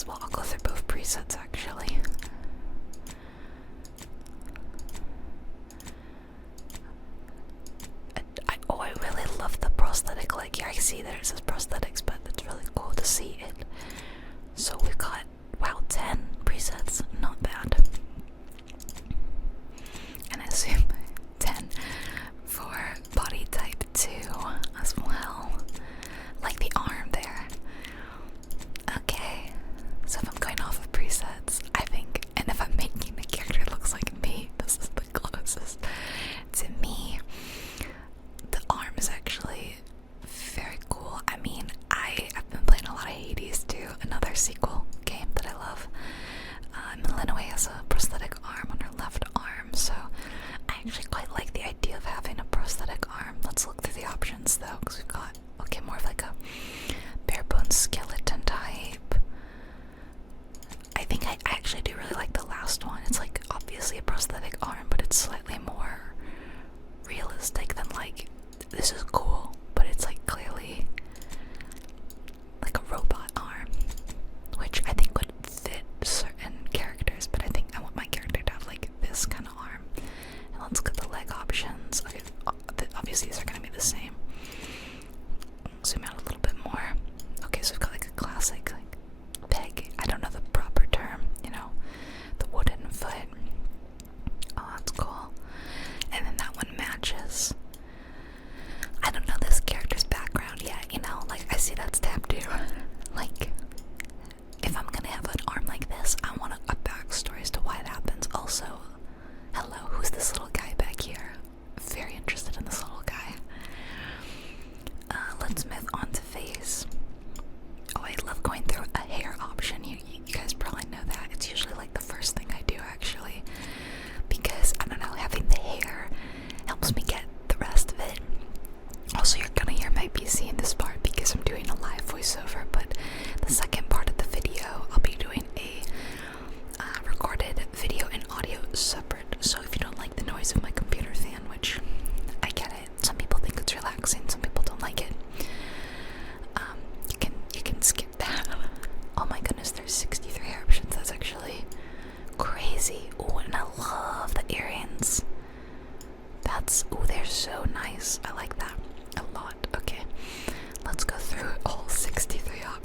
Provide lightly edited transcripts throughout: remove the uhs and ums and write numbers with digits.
presets. Well, I'll go through both presets actually. I really love the prosthetic leg here. I see that it says prosthetics, but it's really cool to see it. So we've got, wow, 10 presets, not bad. And I assume 10 for body type 2 as well. Like the arm there. Okay, so if I'm going off of presets, I think, and if I'm making the character that looks like me, this is the closest to me. The arm is actually very cool. I mean, I've been playing a lot of Hades too, another sequel game that I love. Millenway has a prosthetic arm on her left arm, so I actually quite like the idea of having a prosthetic arm. Let's look through the options though, because we've got, okay, more of like a bare bones skeleton type. I think I actually do really like the last one. It's like obviously a prosthetic arm, but it's slightly more realistic than like, this is cool, but it's like clearly like a robot arm, which I think would fit certain characters, but I think I want my character to have like this kind of arm. And let's get the leg options. Okay, obviously these are going to be the same. Zoom out a little bit more. Okay, so we've got like a classic like peg. I don't know the proper term, you know, the wooden foot. Oh, that's cool. And then that one matches. I don't know this character's background yet, you know, like I see that's tab 2. Like, if I'm gonna have an arm like this, I want a backstory as to why it happens. Also, hello, who's this little guy back here? Very interested in this little guy. Let's move on to face. Oh, I love going through a hair option. You guys probably know that. It's usually like the first thing I do actually, because I don't know, having the hair helps me get the rest of it. Also, you're gonna hear my PC in this part because I'm doing a live voiceover, but the second part of the video, I'll be doing a recorded video and audio separate. So if you don't like the noise of my computer fan, which I get it, some people think it's relaxing, some people don't like it, you can skip that. Oh my goodness, there's 63 options. That's actually crazy. Oh, and I love the earrings. Oh, they're so nice. I like that a lot. Okay, let's go through all 63 options.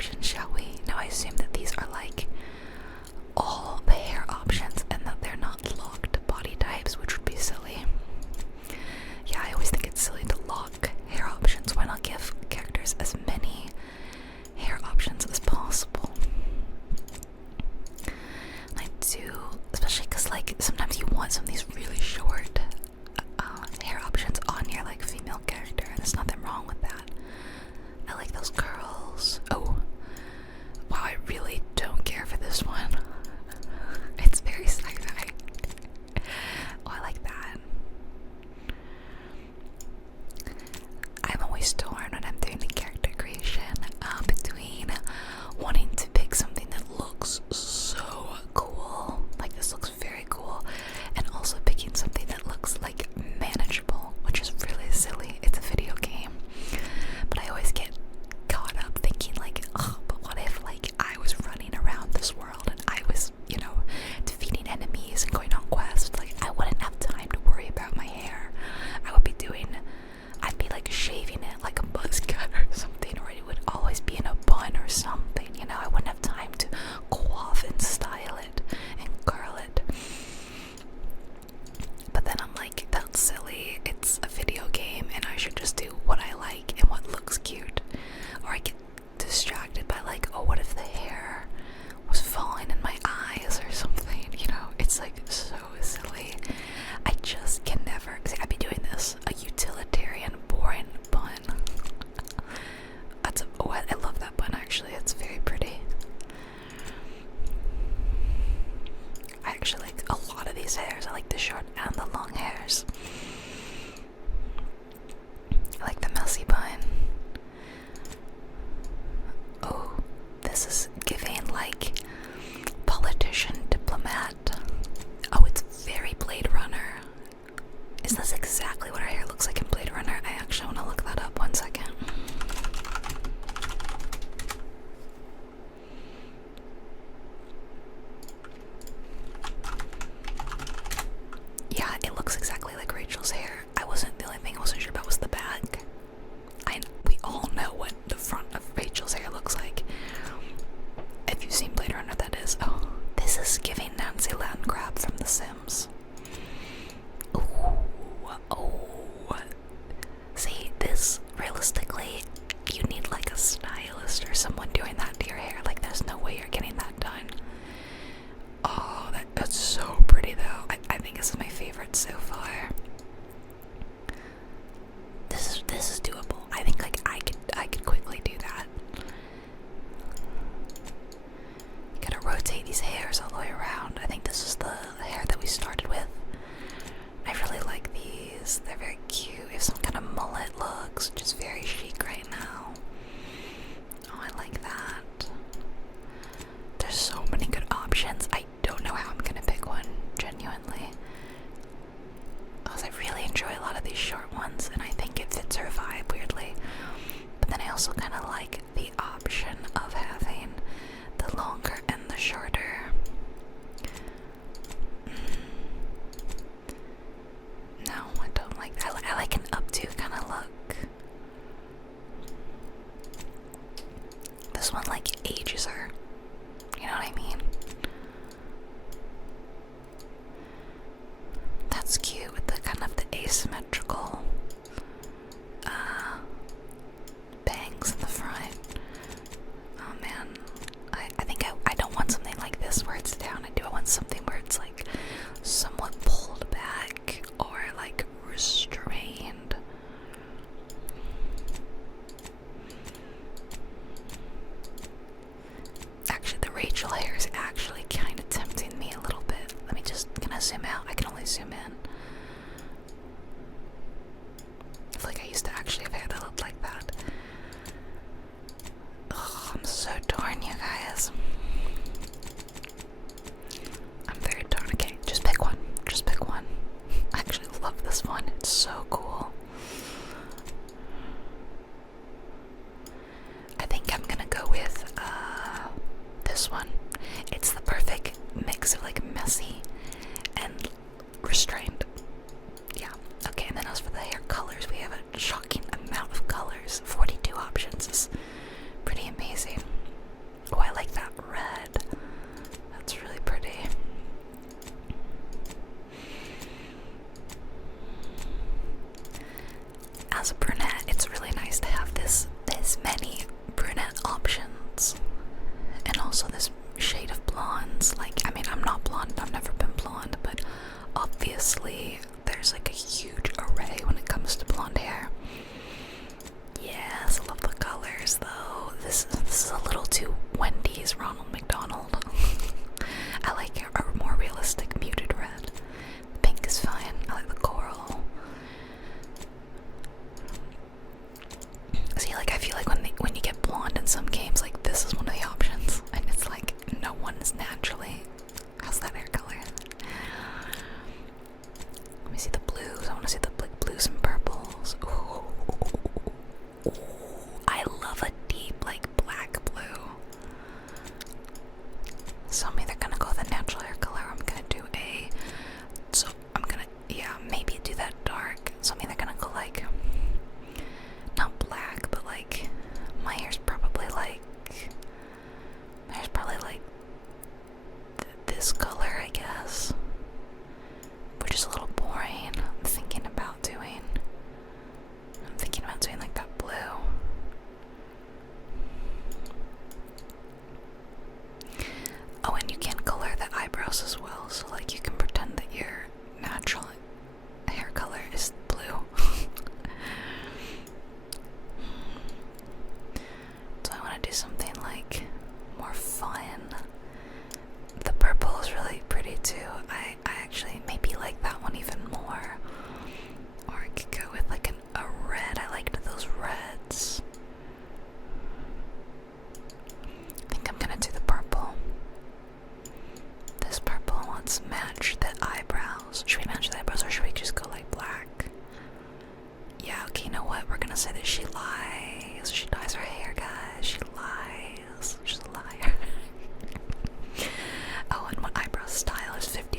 someone doing that to your hair. Like, there's no way you're getting that done. Oh, that's so pretty though. I think this is my favorite so far. This is doable. I think like I could quickly do that. You gotta rotate these hairs all the way around. I think this is the hair that we started with. I really like these. They're very cute. We have some kind of mullet looks, which is very chic right now. Oh, I like that. There's so many good options. I don't know how I'm gonna pick one, genuinely. Because I really enjoy a lot of these short ones, and I think it fits her vibe weirdly. But then I also kind of like the option of having the longer and the shorter. No, I don't like that. I like an updo kind of look. This one like ages her. You know what I mean? That's cute with the kind of the asymmetrical bangs in the front. Oh man, I think I don't want something like this where it's down. I want something where it's like somewhat pulled back or like restrained. Actually, the Rachel hair is actually kind of tempting me a little bit. Let me just, can I zoom out? I can only zoom in. I feel like I used to actually have hair that looked like that. Oh, I'm so torn, you guys. I'm very torn. Okay, just pick one. Just pick one. I actually love this one. It's so cool. I think I'm gonna go with this one. It's the perfect mix of like messy and restrained. Yeah. Okay, and then as for the hair colors, we have a shocking amount of colors. 42 options is pretty amazing. Oh, I like that red. That's really pretty. As a brunette, it's really nice to have this many brunette options. And also this shade of blondes. Like, I mean, I'm not blonde, I've never been blonde, but obviously there's like a huge array when it comes to blonde hair. Yes, I love the colors though. This is a little too Wendy's Ronald McDonald. I like a more realistic muted red. Pink is fine. I like the coral. See, like I feel like when you get blonde in some games, like this is one of the options, and it's like no one is naturally has that hair color. Let me see the blues. I want to see the blues and purples. Ooh. Ooh. I love a deep like black blue. So I'm either gonna go with a natural hair color, or I'm gonna do maybe do that dark. So I'm either gonna go like not black, but like my hair's probably like this color, I guess, which is a little boring. I'm thinking about doing like that blue. Oh, and you can color the eyebrows as well, so like you can pretend that your natural hair color is blue. So I want to do something like more fun. The purple is really pretty too. I actually maybe like that one even more. Or I could go with like a red. I liked those reds. I think I'm gonna do the purple. This purple, let's match the eyebrows. Should we match the eyebrows or should we just go like black? Yeah, okay, you know what? We're gonna say that she lies. She dyes her hair, guys. She lies. She's a liar. Oh, and what eyebrow style is 50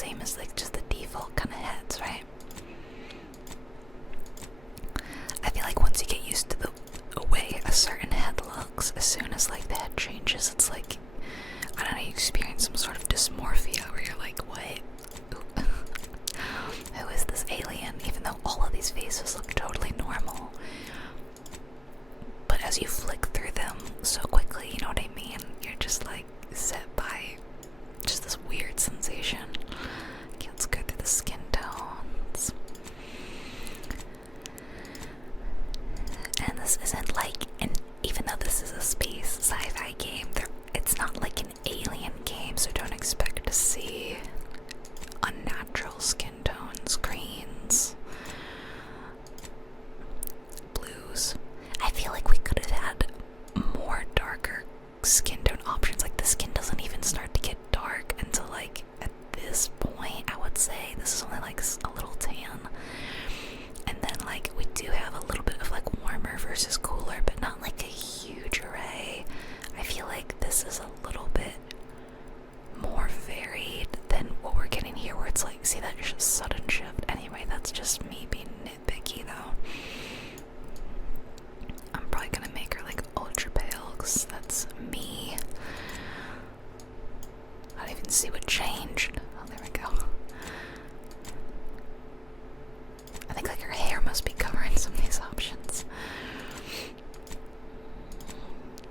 same as like just the default kind of heads, right? I feel like once you get used to the way a certain head looks, as soon as like the head changes, it's like, I don't know, you experience some sort of dysmorphia where you're like, what? Who is this alien? Even though all of these faces look totally normal. But as you flick through them so quickly, you know what I mean? You're just like set by just this weird sensation. Okay, let's go through the skin tones. And this isn't like even though this is a space sci-fi game, it's not like an alien game, so don't expect to see unnatural skin tones, greens, blues. I feel like we could have had more darker skin tone options. Like the skin doesn't even start to get dark until like at this point, I would say. This is only like a little tan. And then like we do have a little bit of like warmer versus cooler, but not like a huge array. I feel like this is a little bit more varied than what we're getting here, where it's like, see that sudden shift. Anyway, that's just me being nitpicky though. I'm probably gonna make her like ultra pale, because that's me. I don't even see what changed. Oh, there we go. I think like her hair must be covering some of these options.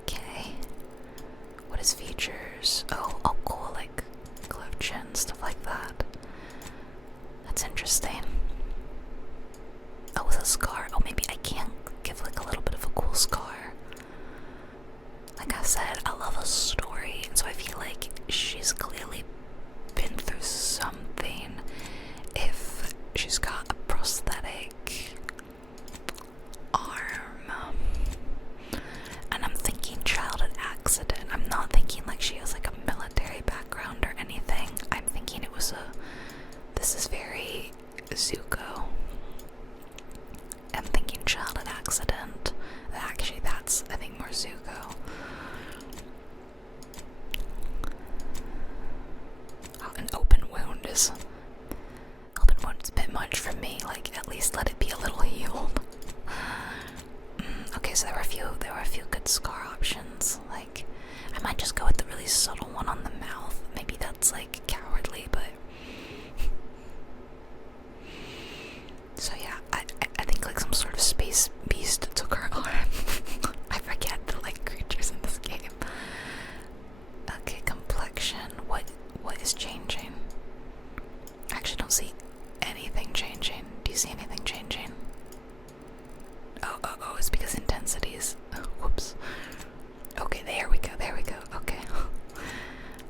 Okay. What is features? Oh, cool, like cleft chin, stuff like that. That's interesting. Oh, with a scar. Oh, maybe I can give like a little bit of a cool scar. Like I said, I love a story, and so I feel like she's clearly been through something if she's got a prosthetic arm. And I'm thinking childhood accident. I'm not thinking like she has like a military background or anything. I'm thinking it was this is very Zuko. I'm thinking childhood accident. Actually, that's, I think, more Zuko. Oh, an open wound is a bit much for me. Like, at least let it be a little healed. Okay, so there were a few good scar options. Like, I might just go with the really subtle one on the mouth. Maybe that's like cowardly, but so yeah, I think like some sort of space beast took her arm. I forget the like creatures in this game. Okay, complexion. What is changing? I actually don't see anything changing. Do you see anything changing? Oh, it's because intensities. Whoops. Okay, there we go. Okay.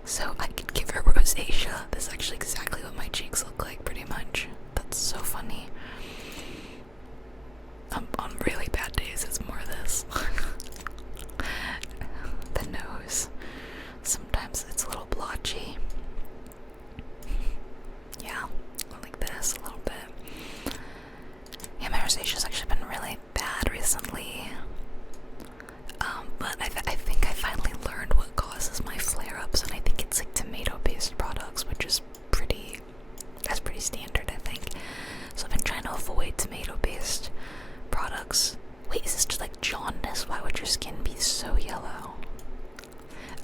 So I could give her rosacea. This is actually exactly what my cheeks look like, pretty much. That's so funny. On really bad days, it's more this. The nose. Sometimes it's a little blotchy. Yeah, like this a little bit. Yeah, my rosacea's actually been really bad recently. But I think I finally learned what causes my flare-ups, and I think it's like tomato-based products, which is that's pretty standard, I think. So I've been trying to avoid tomato-based products. Wait, is this just like jaundice? Why would your skin be so yellow?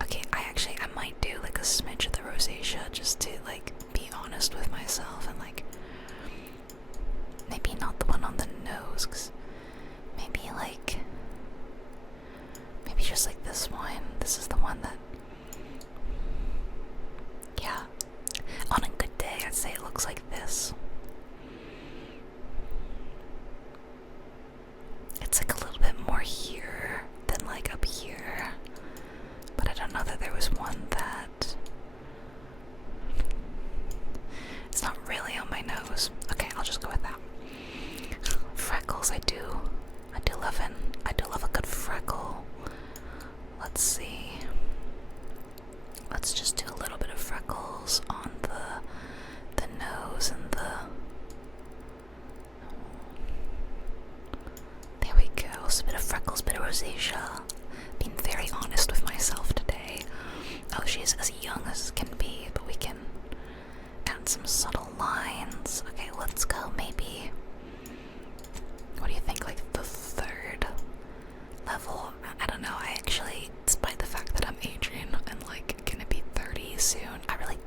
Okay, I might do like a smidge of the rosacea just to like be honest with myself, and like maybe not the one on the nose, 'cause maybe just like this one. This is the one that, yeah, on a good day I'd say it looks like this. It's like a little bit more here than like up here, but I don't know that there was one that, it's not really on my nose. Okay, I'll just go with that. Freckles, I do love a good freckle. Let's see. Let's just do a little bit of freckles on the nose and there we go. So a bit of freckles, bit of rosacea. Being very honest with myself today. Oh, she's as young as can be, but we can add some subtle lines. Okay, let's go maybe. What do you think, like the third level? I don't know. I actually, despite the fact that I'm Adrian and like gonna be 30 soon, I really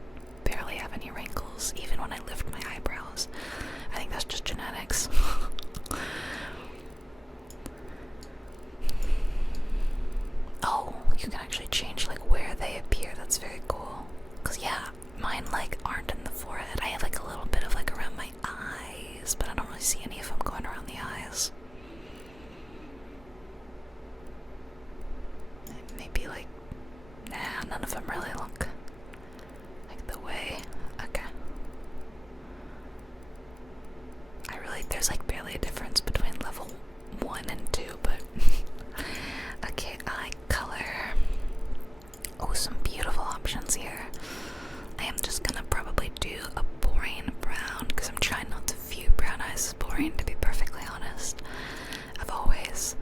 barely have any wrinkles, even when I lift my eyebrows. I think that's just genetics. Oh, you can actually change like where they appear. That's very cool. Cause yeah, mine like aren't in the forehead. I have like a little bit of like around my eyes, but I don't really see any of them going around the eyes. Maybe like, nah, none of them really look like the way. Okay. There's like barely a difference between level 1 and 2, but okay, eye color. Oh, some beautiful options here. I am just gonna probably do a boring brown because I'm trying not to view brown eyes as boring, to be perfectly honest. I've always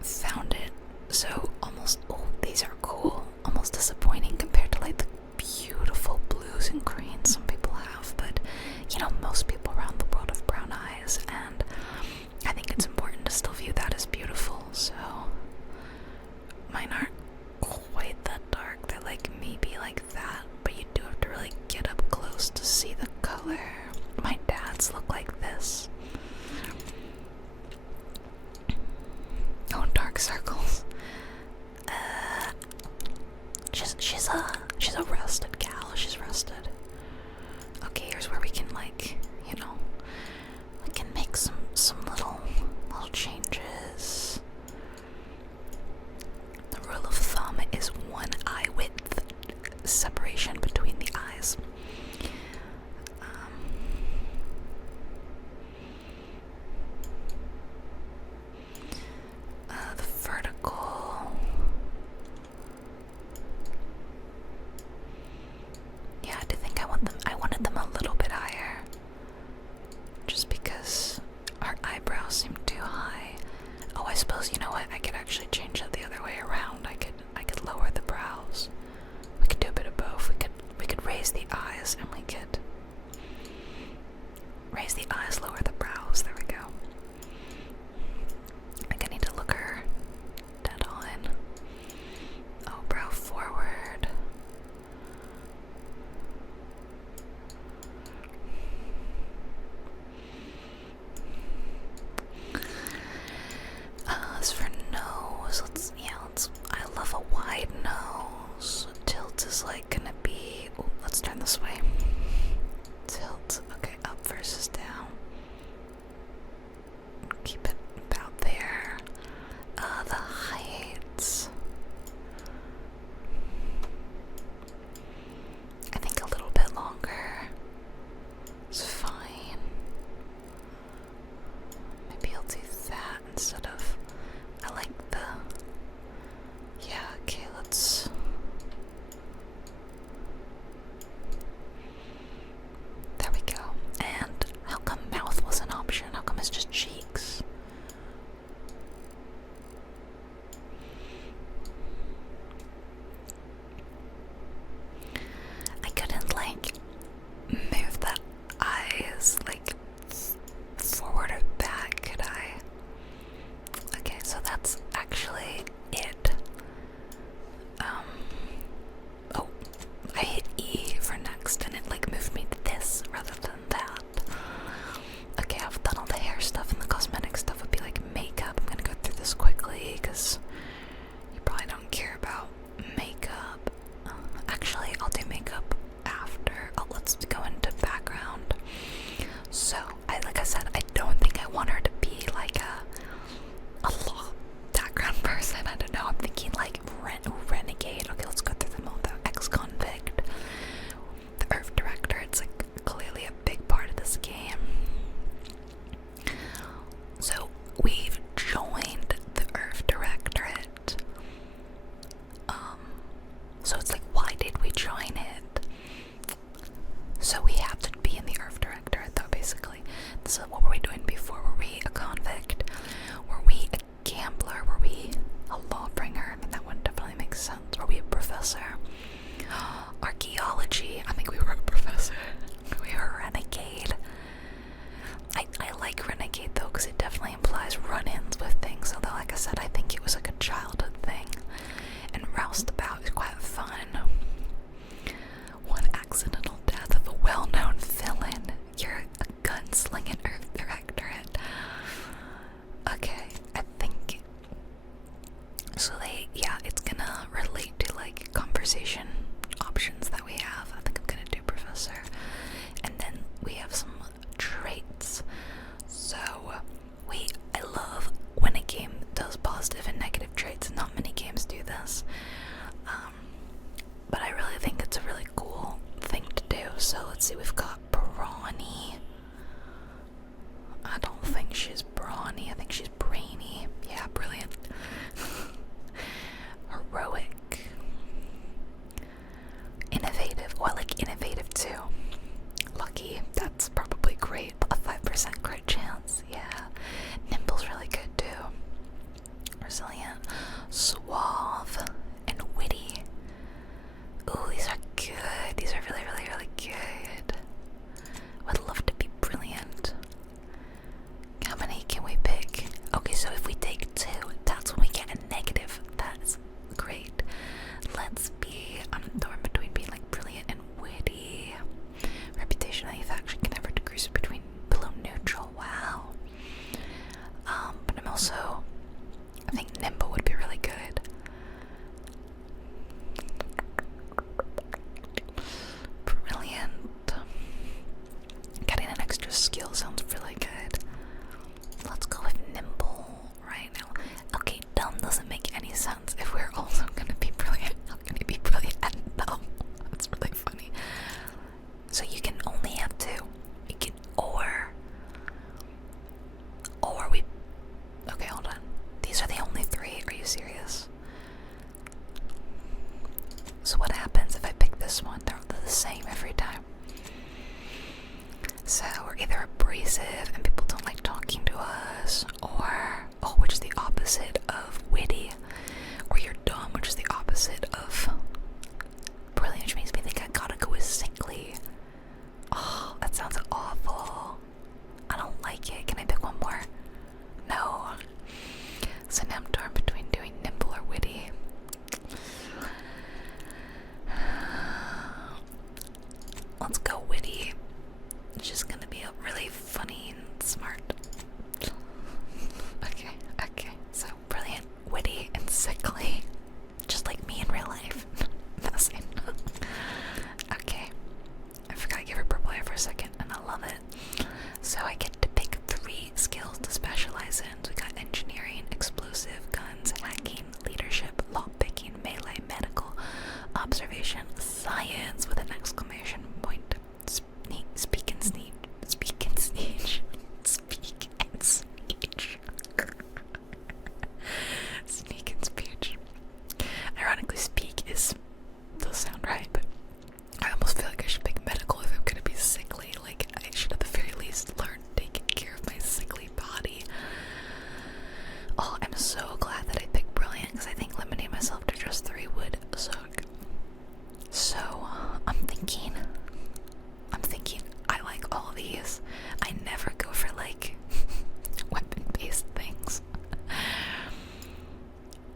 found it so almost, oh, these are cool, almost disappointing compared to like the beautiful blues and greens some people have, but you know, most people around the world have brown eyes, and I think it's important to still view that as beautiful. So mine aren't quite that dark, they're like maybe like that, but you do have to really get up close to see the color. My dad's look like this. Oh, dark circles. She's a rusted gal. She's rusted. Okay, here's where we can like, you know, we can make some little changes. The rule of thumb is 1 eye width separation between the eyes. The vertical. Yeah, I do think I wanted them a little bit higher. Just because our eyebrows seem too high. Oh, I suppose, you know what, I could actually change that the other way around. I could lower the brows. We could do a bit of both. We could raise the eyes, and we could raise the eyes, lower the brows. There we go. I think I need to look her dead on. Oh, brow forward. As for nose, I love a wide nose. Tilt is like gonna be, ooh, let's turn this way. Tilt, okay, up versus down. that's probably great. A 5% crit chance, yeah. Nimble's really good too. Resilient, suave, and witty. Ooh, these are good. These are really, really, really good. Would love to be brilliant. How many can we pick? Okay, so if we take 2, that's when we get a negative. That's great. Let's be, I'm torn between being like brilliant and witty. Reputation and affection can never decrease between below neutral. Wow. But I'm also, I think nimble would be really good. Brilliant. Getting an extra skill sounds really good. Let's go with nimble right now. Okay, dumb doesn't make any sense if we're also gonna be brilliant. How can it be brilliant and dumb? That's really funny. So you can only have 2. You can or we. Okay, hold on. These are the only 3. Are you serious? So what happens if I pick this one? They're the same every time. So we're either abrasive and people don't like talking to us, or which is the opposite of witty, or you're dumb, which is the opposite of brilliant, which makes me think I gotta go with sickly. Oh, that sounds awful. I don't like it. Can I pick one more? No. So now I'm torn between doing nimble or witty. Let's go witty. It's just gonna be really funny and smart. Okay. So brilliant, witty, and sickly. Just like me in real life. Nothing. Okay. I forgot to give her purple hair for a second, and I love it. So I get to pick 3 skills to specialize in. So we got engineering, explosive, guns, hacking, leadership, lockpicking, melee, medical, observation, science with an exclamation point. Speak and sneak. Speak and sneak. Speak and speech. Sneak and speech. Ironically, speak does sound right, but I almost feel like I should pick medical if I'm gonna be sickly. Like, I should at the very least learn taking care of my sickly body. Oh, I'm so glad that I picked brilliant, because I think limiting myself to just 3 would suck. So, I'm thinking I like all these. I never go for like weapon-based things.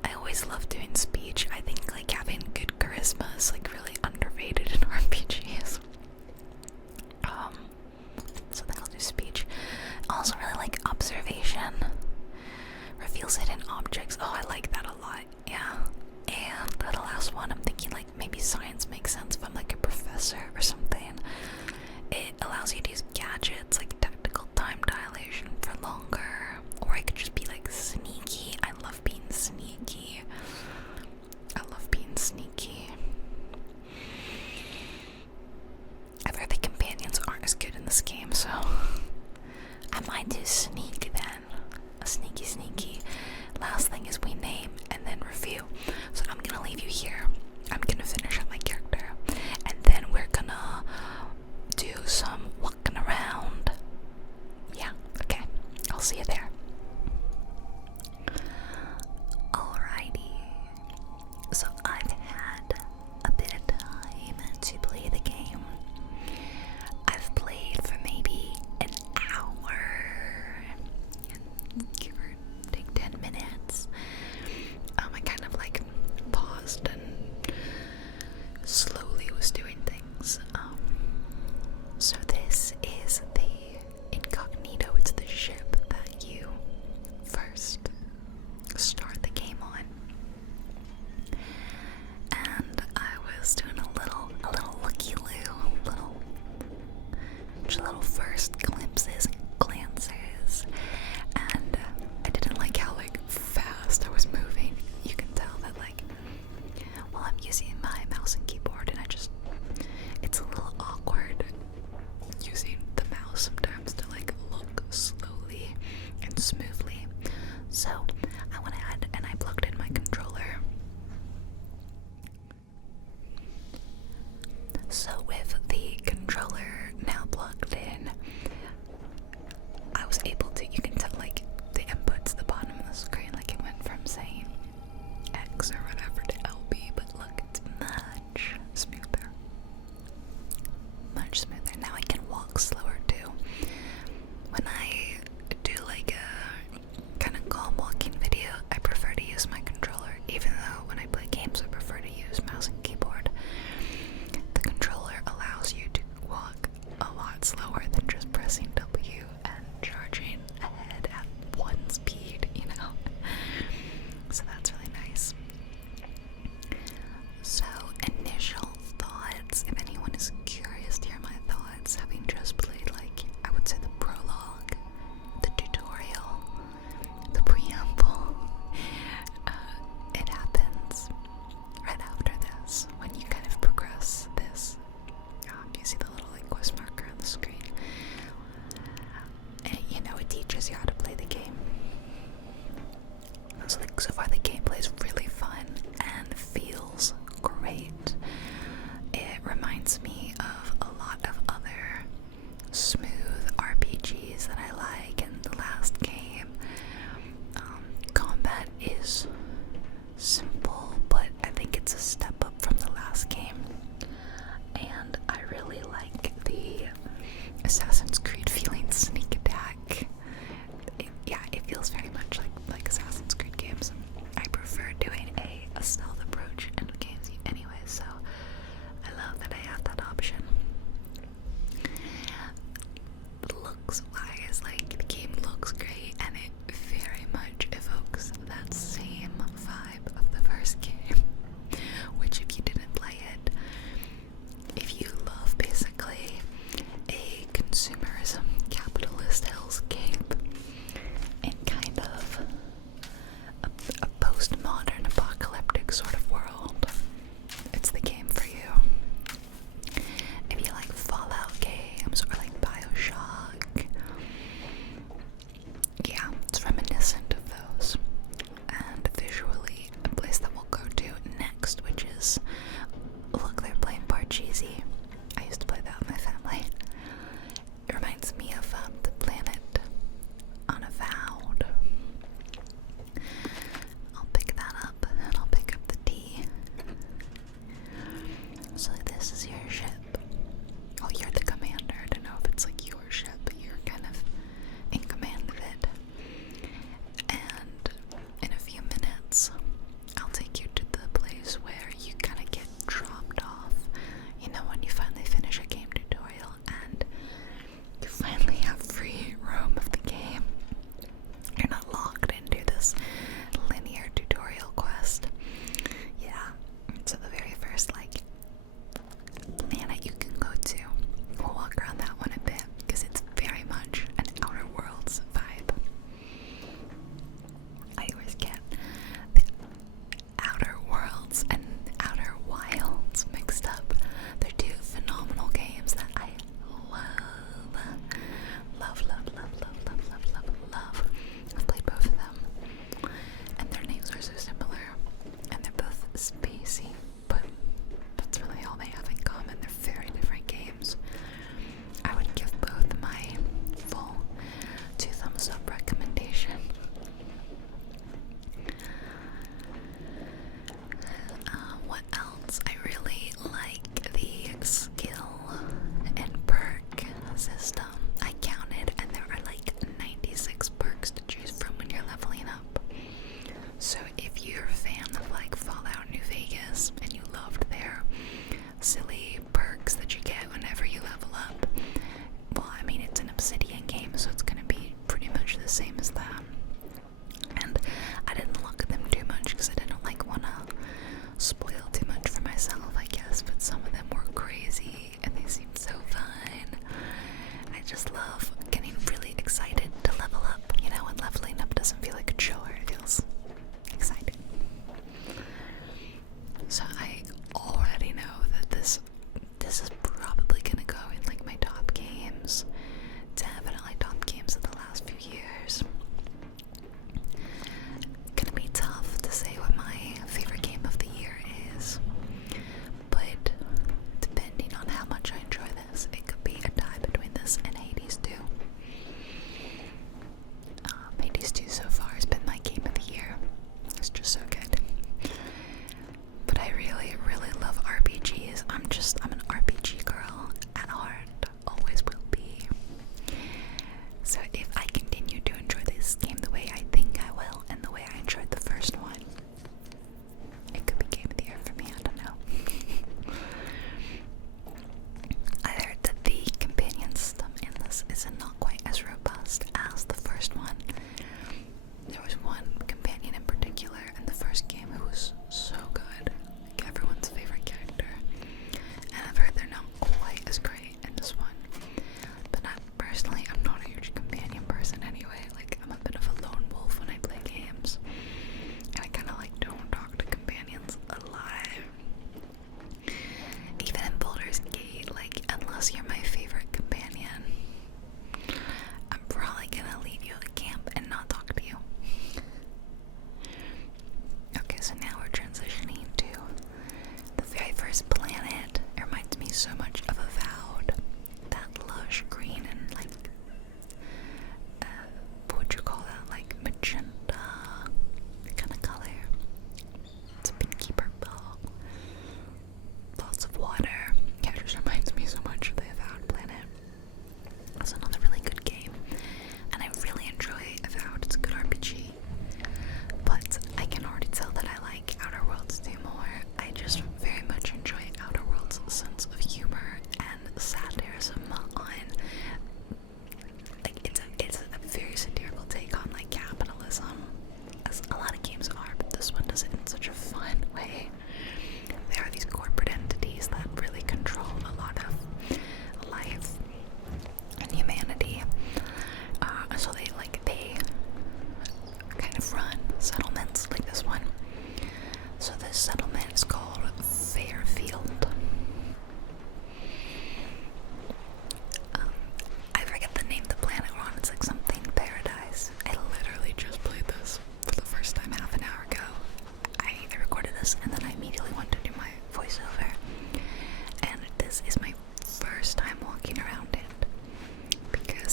I always love doing speech. I think like having good charisma is like really underrated in RPGs. So I think I'll do speech. I also really like observation. Reveals hidden objects. Oh, I like that a lot. Yeah. And the last one, I'm thinking like maybe science makes sense if I'm like a professor or something. It allows you to use gadgets like tactical time dilation for longer, or I could just be like sneaky. I love being sneaky. I've heard the companions aren't as good in this game, so I might do sneak then. A sneaky. Last thing is we name and then review. So I'm gonna leave you here. I'm gonna finish up my character, and then we're gonna do some walking around. Yeah, okay. I'll see you there. Alrighty. So I've had a bit of time to play the game. I've played for maybe an hour, give or take 10 minutes. I kind of like paused and slowly was doing things. So this is the Incognito. It's the ship that you first start the game on. And I was doing a little looky-loo, little first glimpses and glances, and I didn't like how like fast I was moving. You can tell that like while I'm using my mouse and keyboard, and it's a little awkward using the mouse sometimes to like look slowly and smoothly. So I went ahead and I plugged in my controller. So with the controller now plugged in, pressing W and charging ahead at 1 speed, you know? So that's really nice. So, initial thoughts, if anyone is curious to hear my thoughts, having just played, like, I would say the prologue, the tutorial, the preamble, it happens right after this, when you kind of progress this. You see the little, like, quest marker on the screen. And, you know, it teaches you how to play the game. So, like, so far the gameplay is really fun and feels great. It reminds me of a lot of other smooth RPGs that I like in the last game. Combat is simple, but I think it's a step up from the last game. And I really like the Assassin's Creed feeling sneak attack. It feels very much like Assassin's Creed games. I prefer doing a stealth approach in games anyway, so I love that I have that option. Looks wise, like, the game looks great and it very much evokes that same vibe of the first game, which if you didn't play it, if you love basically a consumerism capitalist hellscape in kind of a postmodern apocalyptic sort of world, it's the game for you. If you like Fallout games or like BioShock, yeah, it's reminiscent of those. And visually, a place that we'll go to next, which is, look, they're playing Parcheesi. I used to play that with my family. It reminds me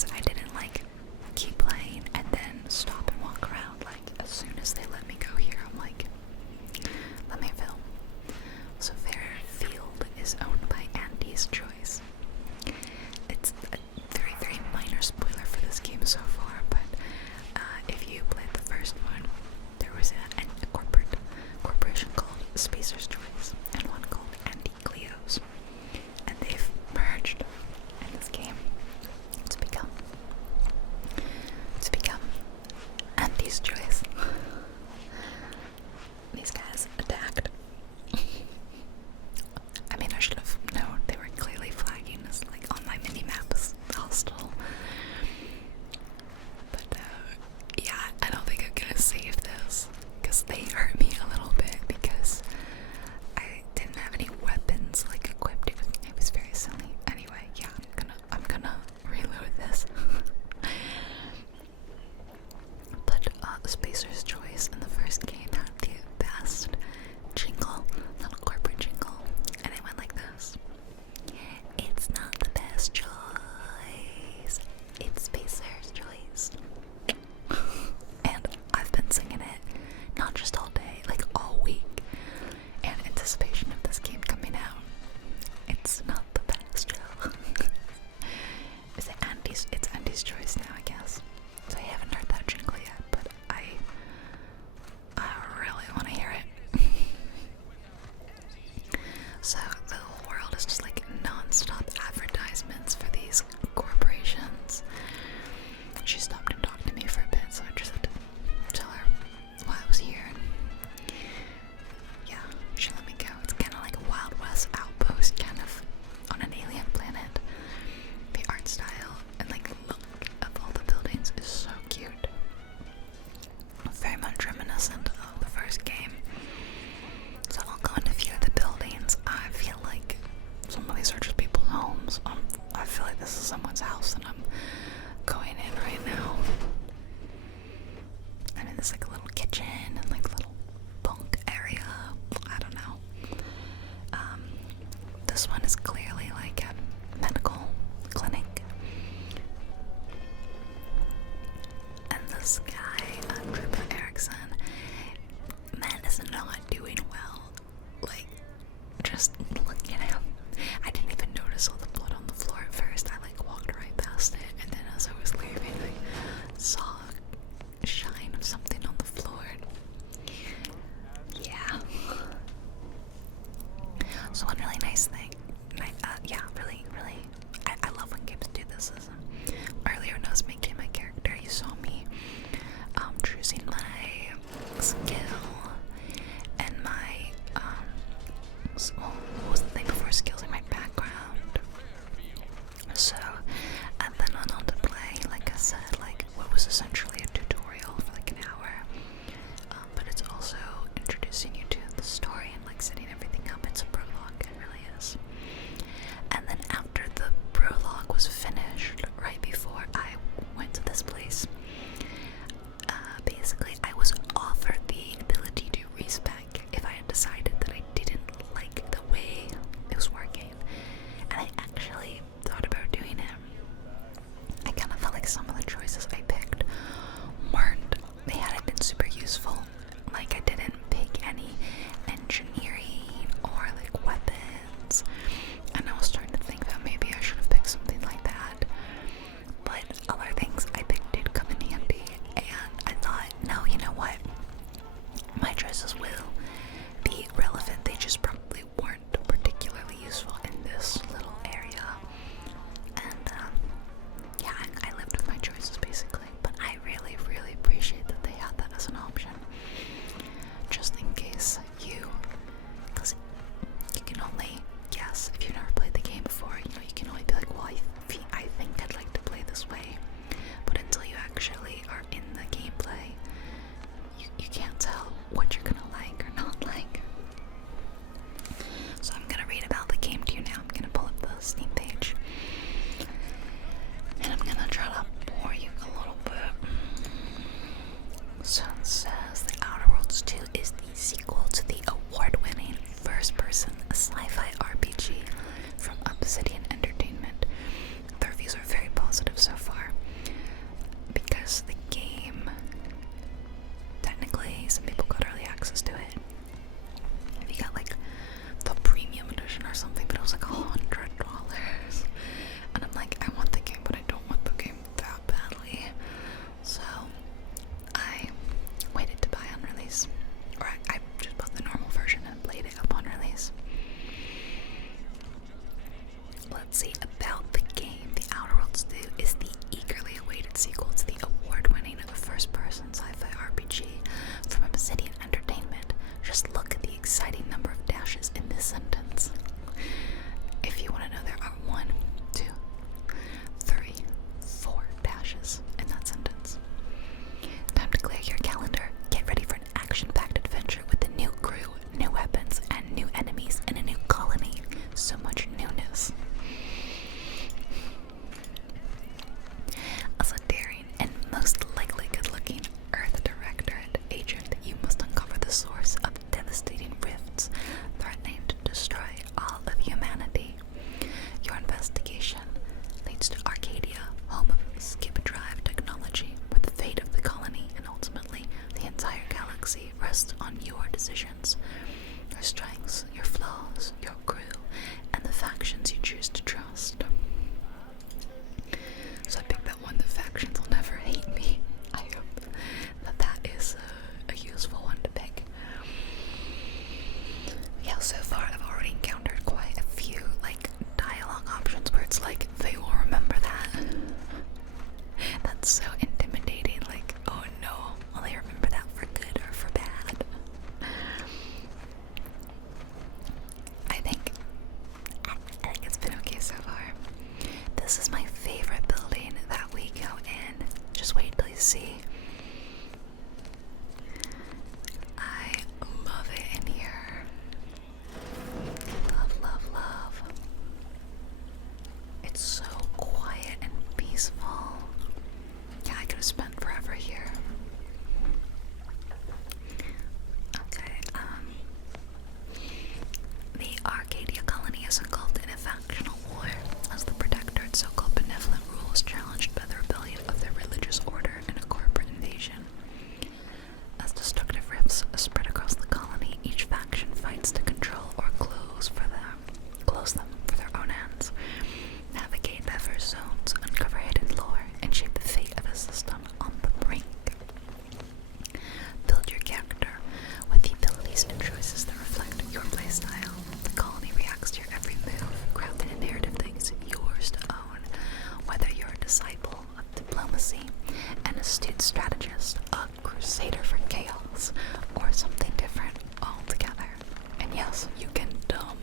is I didn't like keep playing and then stop and walk around. Like as soon as they let me go here, I'm like, let me film. So Fairfield is owned by Andy's Choice. It's a very, very minor spoiler for this game so far, but if you played the first one, there was a corporation called Spacer's Choice and one called Andy Cleo's, and they've merged in this game to become Andy's Choice. These guys attacked. I mean, I should have known. They were clearly flagging as like on my mini map as hostile. But yeah, I don't think I'm gonna save this because they hurt me a little bit because I didn't have any weapons like equipped. It was very silly. Anyway, yeah, I'm gonna reload this. But Spacer's Choice in the first game had the best jingle, little corporate jingle, and it went like this. It's not the best choice, it's Spacer's Choice. And I've been singing it, not just all day, like all week, in anticipation of this game coming out. It's not the best show. Is it Andy's? It's Andy's Choice now, I guess. So I haven't heard that jingle yet, but I really want to hear it. So the whole world is just like non-stop advertisements for these corporations. She stopped and talked to me for a bit, so I just had to tell her why I was here. And yeah, she let me go. It's kind of like a Wild West outpost, kind of on an alien planet. The art style and like look of all the buildings is so cute. Very much reminiscent of the first game. So I'll go into a few of the buildings. I feel like some of these are just people's homes. I feel like this is someone's house and I'm going in right now. I mean, there's like a little kitchen and like a little bunk area. I don't know. This one is clearly like a medical clinic. And this guy, Erickson, man is not doing well. Like, just look at him. I didn't even notice all the blood on the floor at first. I like walked right past it, and then as I was leaving, I saw a shine of something on the floor. Yeah. So one really nice thing. Yeah, really, I love when games do this. Earlier when I was making my character, you saw me choosing my skill and my what was the thing before skills, like my background. So and then went on to play, like I said, like what was essentially a tutorial for like an hour, but it's also introducing you to the story and like setting everything up. It's a prologue, it really is. And then after the prologue was finished, right before I went to this place, basically I was offered the ability to respec if I had decided that I didn't like the way it was working. And I actually thought about doing it. I kind of felt like some of the choices I picked they hadn't been super useful. Like I didn't pick any engineering or like weapons. And I was starting to think that maybe I should have picked something like that. But other things I picked did come in handy, and I thought, no, you know what? My choices will be relevant. They just probably weren't particularly useful in this little area. And yeah, I lived with my choices basically. direct sequel to the award-winning first-person sci-fi RPG from Obsidian Entertainment. Just look at the exciting number of dashes in this sentence. If you want to know, there are 1, 2, 3, 4 dashes in that sentence. Time to clear your calendar. Get ready for an action-packed adventure with a new crew, new weapons, and new enemies in a new colony. So much newness. As a daring and most likely good-looking Earth Directorate agent, you must uncover the source of devastating rifts threatening to destroy all of humanity. Your investigation leads to Arcadia, home of skip drive technology, where the fate of the colony and ultimately the entire galaxy rests on your decisions. Your strengths, your flaws, your crew, and the factions you choose to trust. So I picked that one, the factions will never hate me. I hope that is a useful one to pick. Yeah, so far I've already encountered quite a few like dialogue options where it's like, they will remember that. That's so intimidating, like, oh no, will they remember that for good or for bad? I think it's been okay so far. This is my favorite building that we go in. Just wait till you see. I love it in here. Love, love, love. It's so quiet and peaceful. Yeah, I could have spent forever here. Okay, the Arcadia colony is engulfed in a factional war as the Protectorate, so-called benevolent rule, is challenged by the rebellion of their religious order and a corporate invasion. As destructive rifts spread across the colony, each faction fights to control or close them for their own ends. Navigate diverse zones, uncover hidden lore, and shape the fate of a system on the brink. Build your character with the abilities and choices that reflect your playstyle. The colony reacts to your every move, crafting a narrative that is yours to own. Whether you're a disciple of diplomacy, an astute strategist, a crusader for chaos, or something different altogether. And yes, you can dumb.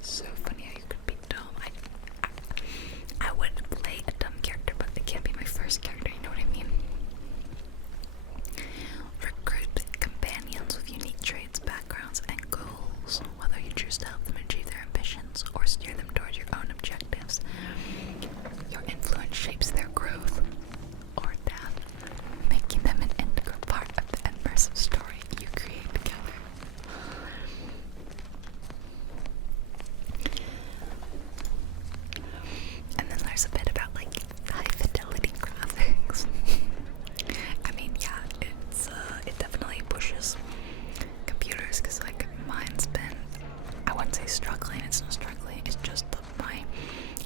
So funny how you could be dumb. I would play a dumb character, but it can't be my first character, you know what I mean? Recruit companions with unique traits, backgrounds, and goals. Whether you choose to help them achieve their ambitions or steer them towards your own objectives, your influence shapes their growth or death, making them an integral part of the immersive story you create together. And then there's a bit about like high fidelity graphics. I mean, yeah, it definitely pushes computers, because like mine's been, I wouldn't say struggling, it's not struggling, it's just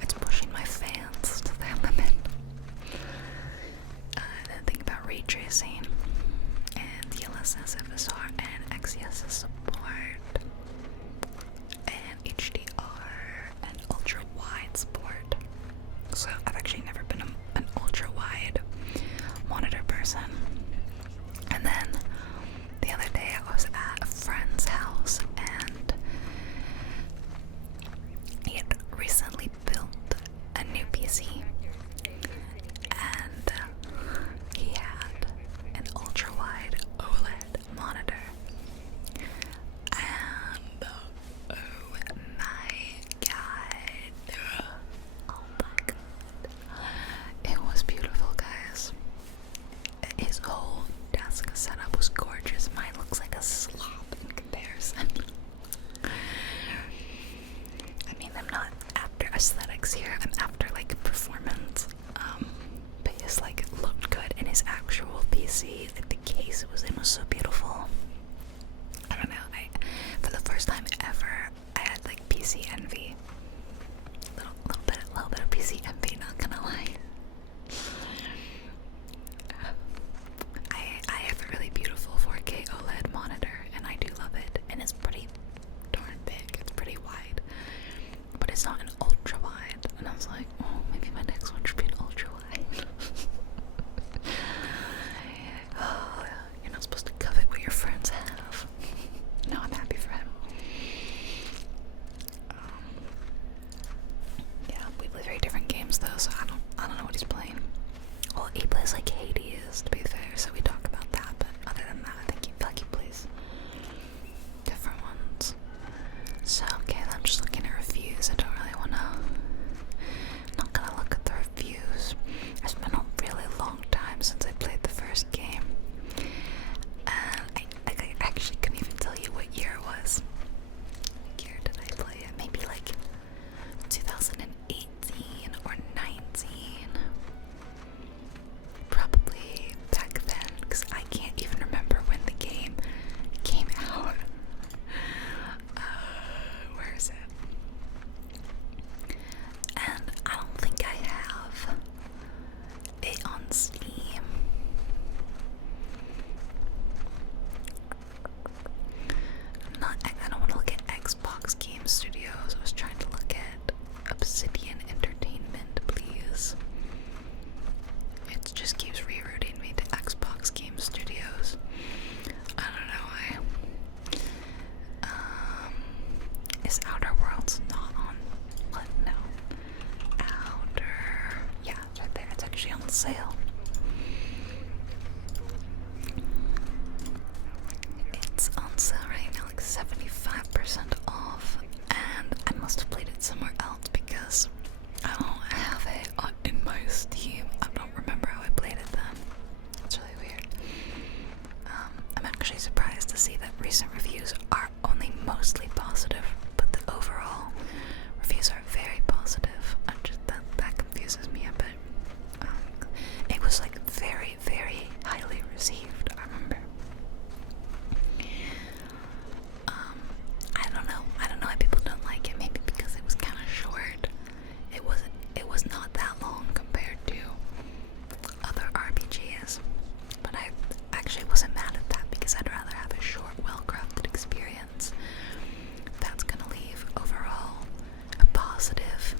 it's pushing my fans to their limit. Then think about ray tracing and DLSS, FSR, and XeSS support, and HDR, and ultra wide support. So I've actually never been an ultra wide monitor person. And then the other day I was at a friend's house, and he had recently built a new PC, and he had an ultra wide OLED monitor, and oh my god, oh my god, it was beautiful, guys. His whole desk setup was gorgeous. Mine looks like a slop in comparison. I mean, I'm not after aesthetics here, I'm after like performance on sale. It's on sale right now, like 75% off, and I must have played it somewhere else because I don't have it in my Steam. I don't remember how I played it then. It's really weird. I'm actually surprised to see that recent reviews are only mostly positive, but the overall reviews are very positive. That confuses me a bit. It was like very, very highly received, I remember. I don't know why people don't like it. Maybe because it was kind of short. It was not that long compared to other RPGs. But I actually wasn't mad at that because I'd rather have a short, well-crafted experience that's gonna leave overall a positive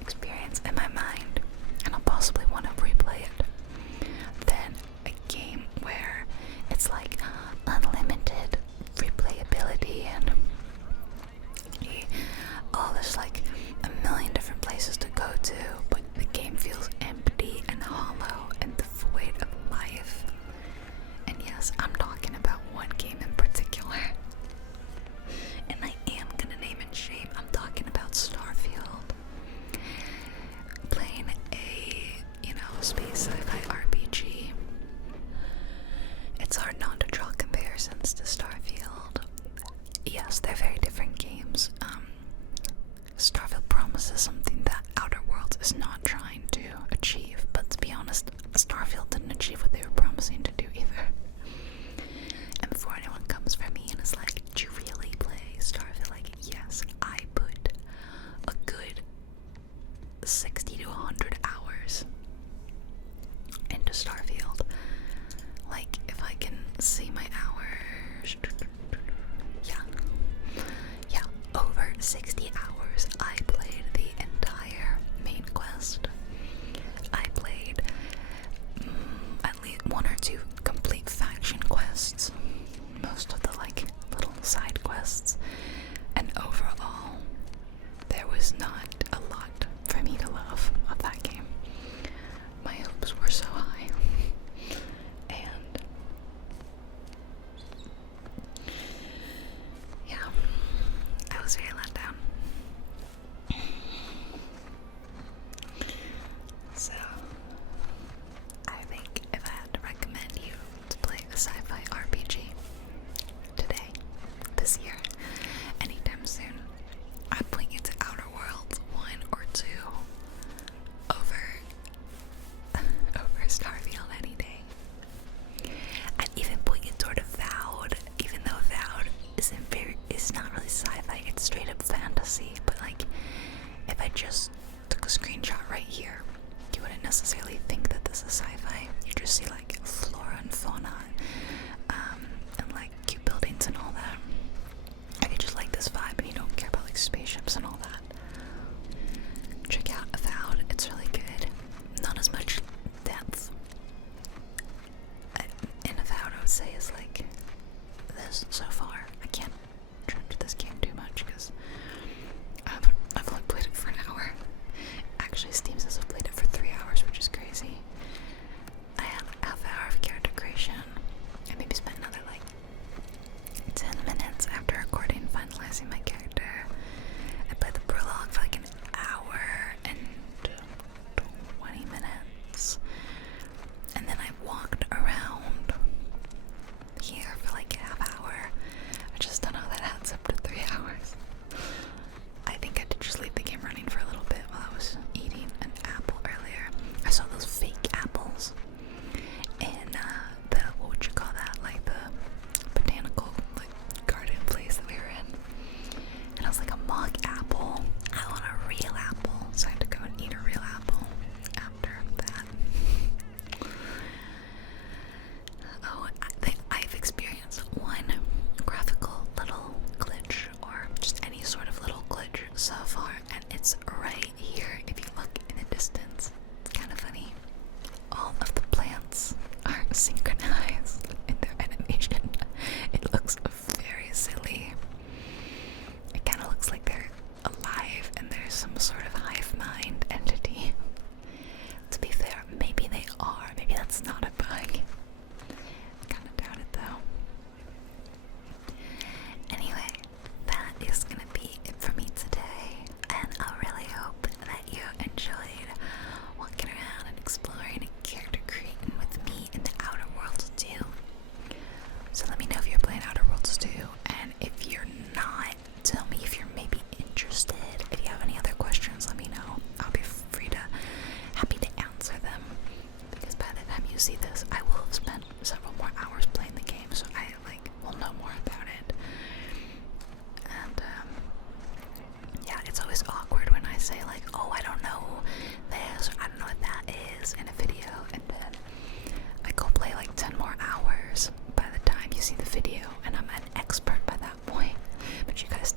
experience in my mind, and I'll possibly want to replay it, than a game where it's like unlimited replayability and there's like a million different places to go to, but the game feels empty and hollow and devoid of life. And yes, I'm talking about one game in particular, and I am gonna name and shame. I'm talking about Starfield. Playing a, space sci-fi RPG. It's hard not to draw comparisons to Starfield. Yes, they're very different games. Starfield promises something that Outer Worlds is not trying to achieve, but to be honest, Starfield didn't achieve what they were promising to do either. And before anyone comes for me and is like, "Did you really play Starfield?" Like, yes, I put a good 60 to 100 hours into Starfield. Like, if I can see my hours, yeah, over 60 hours. I played the entire main quest. I played at least one or two complete faction quests, most of the little side quests, and overall there was not a lot for me to love of that game. My hopes were so high, and yeah, I was very let down. So, I think if I had to recommend you to play a sci-fi RPG today, this year, anytime soon, I'd point you to Outer Worlds 1 or 2 over Starfield any day. I'd even point you toward Avowed, even though Avowed is not really sci-fi, it's straight up fantasy, but if I just took a screenshot right here, you wouldn't necessarily think that this is sci-fi. You just see flora and fauna, and cute buildings and all that. If you just like this vibe and you don't care about spaceships and all that, check out Avowed. It's really good. Not as much depth in Avowed, I would say, is this so far. I can't judge this game too much because I've only played it for an hour. Actually, Steam says I've played it for 3 hours, which is crazy. I had half an hour of character creation. I maybe spent another 10 minutes after recording finalizing my character. I played the pro plays in a video, and then I go play like 10 more hours by the time you see the video, and I'm an expert by that point. But you guys